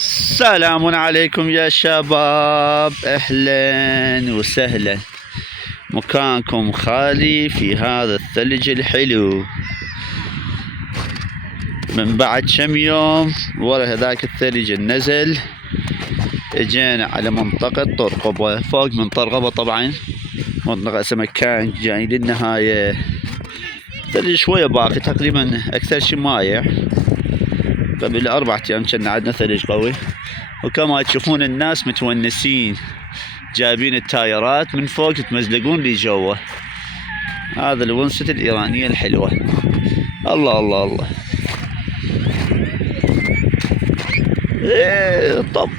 سلام عليكم يا شباب، اهلا وسهلا. مكانكم خالي في هذا الثلج الحلو. من بعد كم يوم ورا هذاك الثلج النزل اجينا على منطقة طرقبة، فوق من طرقبة طبعا منطقة اسمها كان جاي للنهاية. الثلج شوية باقي، تقريبا اكثر شي مايع. قبل 4 أيام كنا عندنا ثلج قوي، وكما تشوفون الناس متونسين جايبين التايرات من فوق تمزلقون لي جوا. هذا الونسة الإيرانية الحلوة. الله الله الله. ايه طب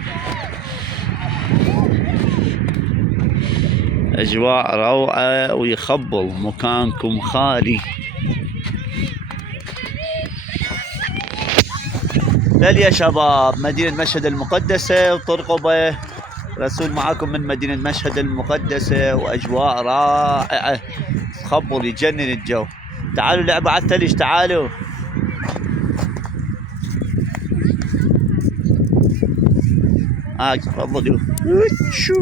أجواء روعة ويخبل. مكانكم خالي. يا شباب، مدينة مشهد المقدسة وطرقبة، رسول معاكم من مدينة مشهد المقدسة، وأجواء رائعة تخبل يجنن الجو. تعالوا لعبوا على الثلج، تعالوا. تفضلوا. شو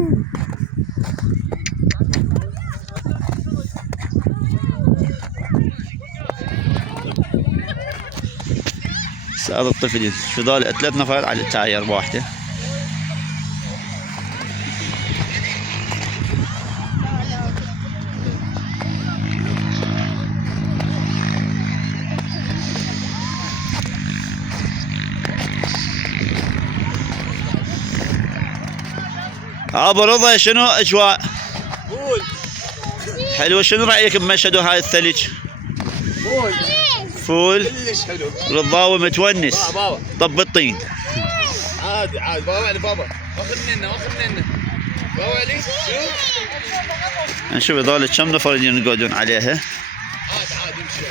هذا الطفل؟ شو ذول 3 نفر على التاير واحدة. ابو رضا، شنو اجواء؟ فول حلوه. شنو رايك بمشهد وهاي الثلج؟ فول كلش حلو. رضاوي متونس. بابا طب الطين عادي بابا علي بابا، واخذ مننا بابا علي. شوف نشوف هذول كم نفر يقعدون عليها. عادي امشي.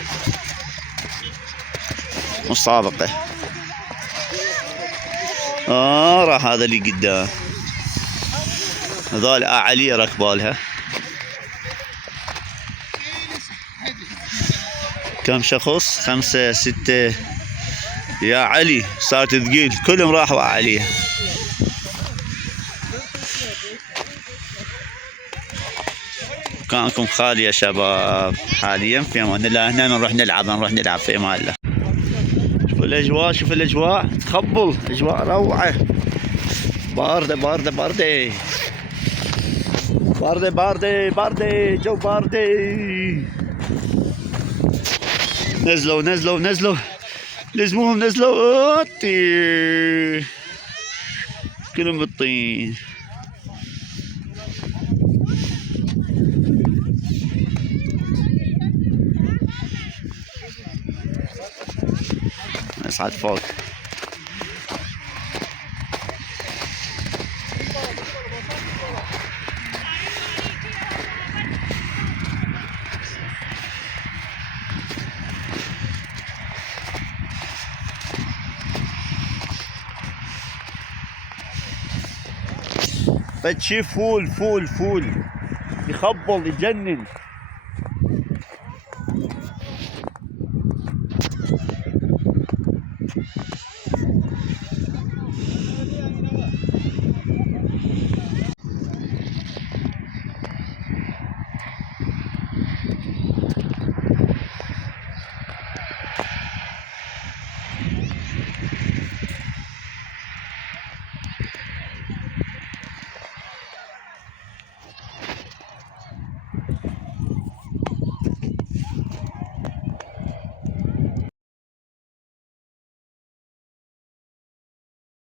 مسابقة. راح هذا اللي قدام، هذول علي ركبالها. كم شخص؟ 5 6. يا علي صارت ثقيل، كلهم راحوا عليها. مكانكم خالي يا شباب. حاليا في امان الله، هنا نروح نلعب في امان الله. شوفوا الاجواء، شوفوا الاجواء تخبل، اجواء روعه. بارده بارده بارده بارده بارده بارده، جو بارده. نزلوا لزموهم، نزلوا كلهم بالطين. نصعد فوق. فتشي فول يخبل يجنن.